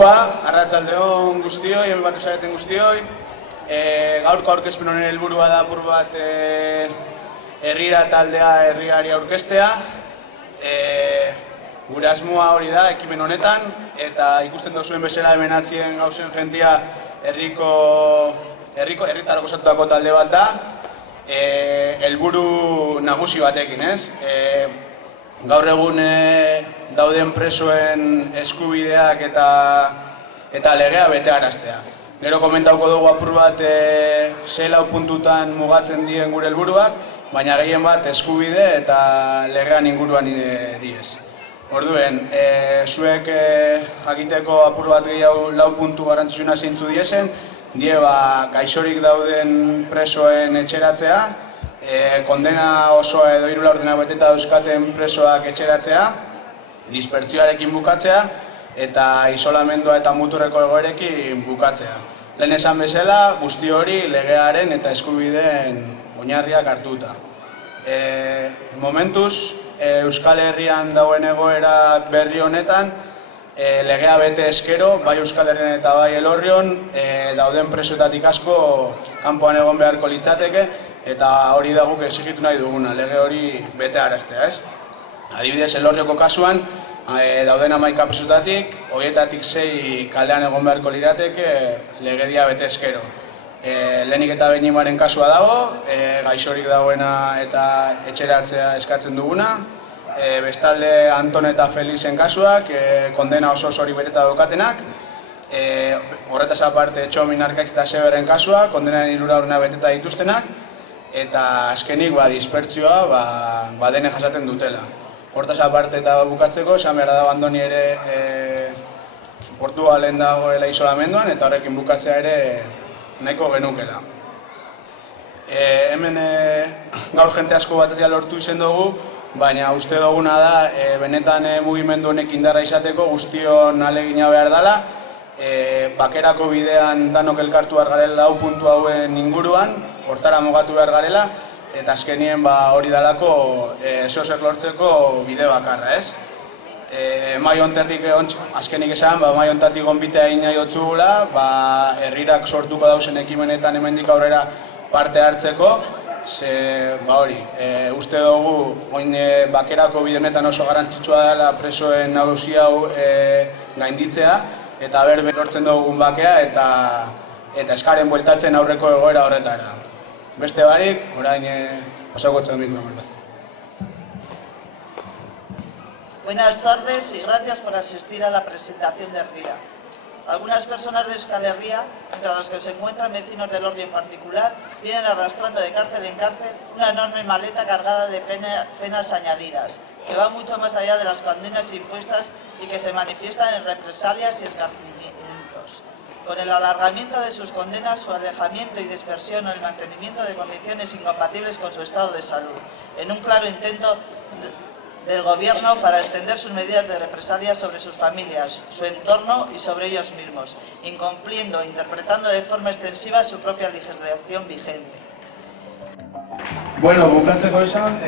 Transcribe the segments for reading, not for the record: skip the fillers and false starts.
Aupa, arratsaldeon guztioi, hemen batu zareten guztioi. Gaurko aurkezpen honen helburua da apur bat herrira taldea herriari aurkeztea. Gure asmoa hori da ekimen honetan, eta ikusten duzuen bezala hemen atzien gauzen jentia herritarrok osatutako talde bat da. Helburu nagusi batekin, ez? Gaur egun dauden presoen eskubideak eta legea betearaztea. Gero komentauko dugu apur bat ze lau puntutan mugatzen dien gure helburuak, baina gehien bat eskubide eta legean inguruan diez. Orduen, zuek jakiteko apur bat gehiago lau puntu garrantzitsuna zeintzu diezen, gaixorik dauden presoen etxeratzea, kondena osoa edo 3 laurdena beteta dauzkaten presoak etxeratzea, dispertsioarekin bukatzea eta isolamendua eta muturreko egoerekin bukatzea. Lehen esan bezala, guzti hori legearen eta eskubideen oinarriak hartuta. Momentuz, Euskal Herrian dauen egoera berri honetan, legea bete eskero, bai Euskal Herrian eta bai Elorrion, dauden presoetatik asko kanpoan egon beharko litzateke, eta hori da guk exigitu nahi duguna, lege hori betearaztea, ez? Adibidez, Elorrioko kasuan, dauden 11 presoetatik, horietatik 6 kalean egon beharko lirateke legedia bete eskero. Lehenik eta Beñimaren kasua dago, gaixorik dagoena eta etxeratzea eskatzen duguna. Bestalde Anton eta Felizen kasuak, kondena oso hori beteta daukatenak. Horretaz aparte Txomin, Arkaitz eta Seberen kasuak, kondenaren 3 laurdena beteta dituztenak. Eta azkenik dispertsioa dene jasaten dutela. Hortaz aparte eta bukatzeko, esan behar da Andoni ere Portugalen dagoela isolamenduan eta horrekin bukatzea ere nahiko genukela. Hemen gaur jente asko batetia lortu izen dugu, baina uste duguna da benetan mugimendu honek indarra izateko guztion ahalegina behar dela. Bakerako bidean danok elkartu behar garela 4 puntu hauen inguruan, hortara mugatu behar garela, eta azkenien hori dalako zeozer lortzeko bide bakarra, ez? Mai honetatik, azkenik esan, mai honetatik gonbitea egin nahi otzugula, herrirak sortuko dauzen ekimenetan hemendik aurrera parte hartzeko, uste dugu bakerako bide honetan oso garrantzitsua dela presoen nagusi hau gainditzea, eta lortzen dugun bakea eta eskaren bueltatzen aurreko egoera horretara. Beste barik, orain pasakotzen mikrofonoa. Buenas tardes y gracias por asistir a la presentación de Herrira. Algunas personas de Euskal Herria, entre las que se encuentran vecinos de Elorrio en particular, vienen arrastrando de cárcel en cárcel una enorme maleta cargada de penas añadidas, que va mucho más allá de las condenas impuestas y que se manifiestan en represalias y escarcimientos. Con el alargamiento de sus condenas, su alejamiento y dispersión o el mantenimiento de condiciones incompatibles con su estado de salud, en un claro intento del Gobierno para extender sus medidas de represalia sobre sus familias, su entorno y sobre ellos mismos, incumpliendo e interpretando de forma extensiva su propia legislación vigente. Bueno, bukatzeko esan,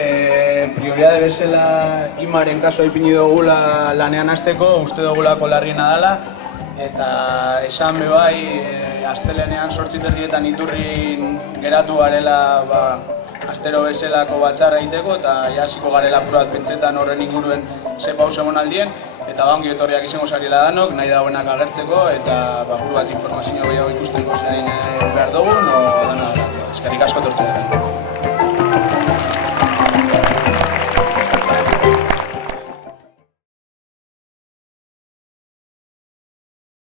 prioridade bezala Imaren kasua ipini dugula lanean hasteko, uste dugulako larriena dela, eta esan bebai, astelenean 8:30 Iturrin geratu garela astero bezalako batzarra egiteko, eta jasiko garela apur bat pentsetan horren inguruen ze pauso emon aldien, eta ongi etorriak izango zariela danok, nahi dauenak agertzeko, eta apur bat informazio gehiago ikusteko zerein behar dugun, dana dalako. Eskerrik asko tortze dara.